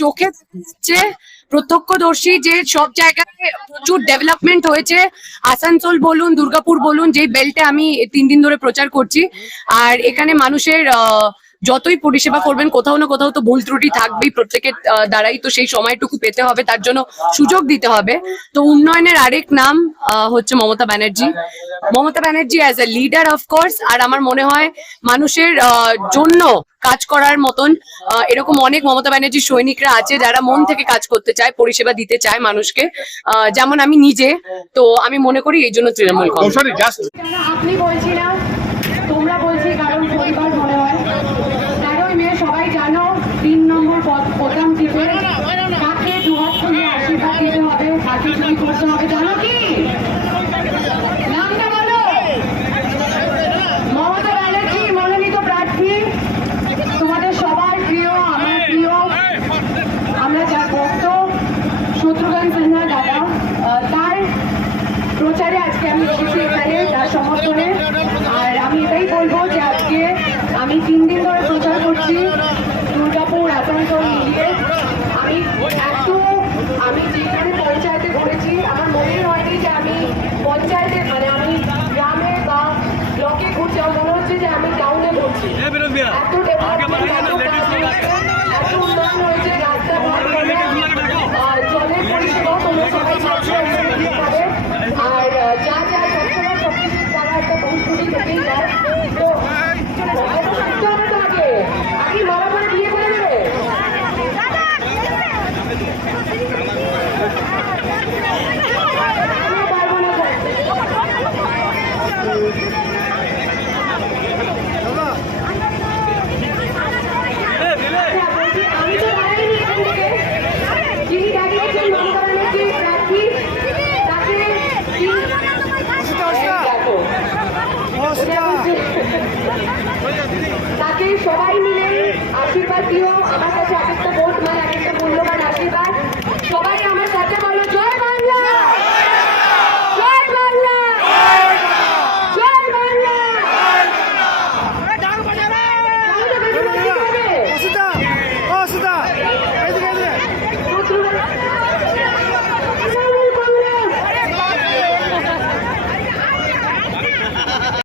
চোখে যে প্রত্যক্ষদর্শী যে সব জায়গায় প্রচুর ডেভেলপমেন্ট হয়েছে। আসানসোল বলুন, দুর্গাপুর বলুন, যে বেল্টে আমি 3 দিন ধরে প্রচার করছি। আর এখানে মানুষের যতই পরিষেবা করবেন, কোথাও না কোথাও তো ভুল ত্রুটি থাকবেই প্রত্যেকের দ্বারাই। তো সেই সময়টুকু পেতে হবে, তার জন্য সুযোগ দিতে হবে। তো উন্নয়নের আরেক নাম হচ্ছে Mamata Banerjee. Mamata Banerjee as a leader of course. আর আমার মনে হয় মানুষের জন্য কাজ করার মতন এরকম অনেক মমতা ব্যানার্জির সৈনিকরা আছে যারা মন থেকে কাজ করতে চায়, পরিষেবা দিতে চায় মানুষকে, যেমন আমি নিজে। তো আমি মনে করি এই জন্য তৃণমূল কংগ্রেস। আপনি বলছি না, তোমরা বলছি, কারণ পরিবার মনে হয় 13ই মে সবাই জানো 3 নম্বর প্রথম জিতে কাকে দুহাত খুলে আশীর্বাদ দিতে হবে, কাকে চুরি করতে হবে জানো কি? নামটা বলো। মমতা ব্যানার্জি মনোনীত প্রার্থী, তোমাদের সবার প্রিয়, আমার প্রিয়, আমরা যার ভক্ত শত্রুঘ্ন সিনহা দাদা, তার প্রচারে আজকে আমি এসেছি এখানে, তার সমর্থনে। আর আমি এটাই বলবো যে আজকে আমি 3 দিন ধরে প্রচার করছি দুর্গাপুর, আসানসোল মিলিয়ে। আমি যেখানে পঞ্চায়েতে ঘুরেছি, আমার মনে হয়নি যে আমি পঞ্চায়েতে, মানে আমি গ্রামে বা ব্লকে ঘুরছি, আমার মনে হচ্ছে যে আমি টাউনে ঘুরছি। এত ডেভেলপমেন্ট, এত উন্নয়ন হয়েছে, রাস্তাঘাট, জলের পরিষেবা, তোমরা সবাই পাবে। আর যা যা সবসময় সবকিছু তারা একটা বহুত্রুটি থেকেই যায়। তো এত থাকতে হবে তোমাকে, আমি মারা করে বিয়ে করে দেবে। আমি তো পারিনি এখান থেকে, যিনি দাঁড়িয়েছেন মমতা ব্যানার্জির প্রার্থী, তাকে সবাই মিলে আশীর্বাদ দিও।